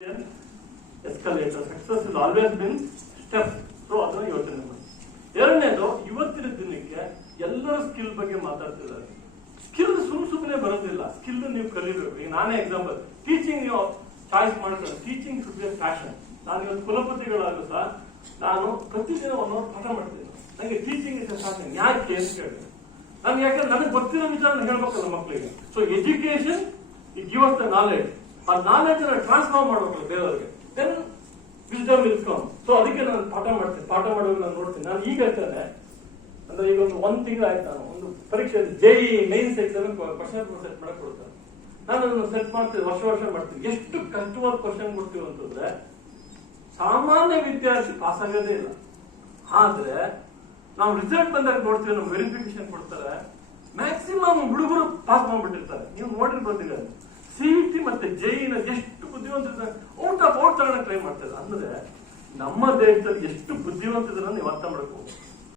Escalator success is always been step so ಅದನ್ನ ಯೋಚನೆ ಮಾಡಿ. ಎರಡನೇದು, ಇವತ್ತಿನ ದಿನಕ್ಕೆ ಎಲ್ಲರ ಸ್ಕಿಲ್ ಬಗ್ಗೆ ಮಾತಾಡ್ತಿದ್ದಾರೆ. ಸ್ಕಿಲ್ ಸುಮ್ ಸುಮ್ಮನೆ ಬರೋದಿಲ್ಲ. ಸ್ಕಿಲ್ ನೀವು ಕಲಿಬೇಕು. ಈಗ ನಾನೇ ಎಕ್ಸಾಂಪಲ್ ಟೀಚಿಂಗ್ ನೀವು ಚಾಯ್ಸ್ ಮಾಡ್ತಾರೆ ಟೀಚಿಂಗ್ ಶುಡ್ ಫ್ಯಾಷನ್ ನಾನು ಇವತ್ತು ಕುಲಪತಿಗಳಾದ್ರು ಸಹ ನಾನು ಪ್ರತಿದಿನ ಒಂದೊಂದು ಪಾಠ ಮಾಡ್ತೀನಿ. ನನಗೆ ಟೀಚಿಂಗ್ ಇಸ್ ಫ್ಯಾಷನ್ ಯಾಕೆ ಅಂತ ಕೇಳಿದೆ ನಾನು ಯಾಕಂದ್ರೆ ನನಗೆ ಗೊತ್ತಿರೋ ವಿಚಾರ ಹೇಳ್ಬೇಕಲ್ಲ ಮಕ್ಕಳಿಗೆ so education it give the knowledge ಆ ನಾಲೆಜ್ ಅನ್ನ ಟ್ರಾನ್ಸ್ಫಾರ್ಮ್ ಮಾಡಬೇಕು ದೇವರಿಗೆ. Then wisdom will come so ಅದಕ್ಕೆ ನಾನು ಪಾಠ ಮಾಡ್ತೀನಿ. ಪಾಠ ಮಾಡುವಾಗ ನಾನು ನೋಡ್ತೀನಿ. ನಾನು ಈಗ ಹೇಳ್ತೇನೆ. ಅಂದ್ರೆ ಈಗ ಒಂದು ಒಂದ್ ತಿಂಗಳು ಆಯ್ತು ನಾನು. ಒಂದು ಪರೀಕ್ಷೆ JEE mains exam question set ಮಾಡಕ್ ಕೊಡ್ತಾರೆ ನಾನು ಅದನ್ನು ಸೆಟ್ ಮಾಡ್ತೀನಿ. ವರ್ಷ ವರ್ಷ ಮಾಡ್ತೀನಿ. ಎಷ್ಟು ಕಷ್ಟವಾದ ಕ್ವಶನ್ ಕೊಡ್ತೀವಿ ಅಂತಂದ್ರೆ, ಸಾಮಾನ್ಯ ವಿದ್ಯಾರ್ಥಿ ಪಾಸ್ ಆಗೋದೇ ಇಲ್ಲ. ಆದ್ರೆ, ನಾವು ರಿಸಲ್ಟ್ ಬಂದಾಗ ನೋಡ್ತೀವಿ ನಾವು ವೆರಿಫಿಕೇಶನ್ ಕೊಡ್ತಾರೆ. ಮ್ಯಾಕ್ಸಿಮಮ್ ಹುಡುಗರು ಪಾಸ್ ಮಾಡ್ಬಿಟ್ಟಿರ್ತಾರೆ. ನೀವು ನೋಡಿರ್ಬೋದಿಲ್ಲ ಸಿ ಟಿ ಮತ್ತೆ ಜೈನ ಎಷ್ಟು ಬುದ್ಧಿವಂತರಿದ ಔಟ್ ಆಫ್ ಔಟ್ ತಗೊಳಕ್ ಟ್ರೈ ಮಾಡ್ತಾರೆ. ಅಂದ್ರೆ ನಮ್ಮ ದೇಶದಲ್ಲಿ ಎಷ್ಟು ಬುದ್ಧಿವಂತಿದ್ರೆ ನೀವು ಅರ್ಥ ಮಾಡ್ಕೋಬಹುದು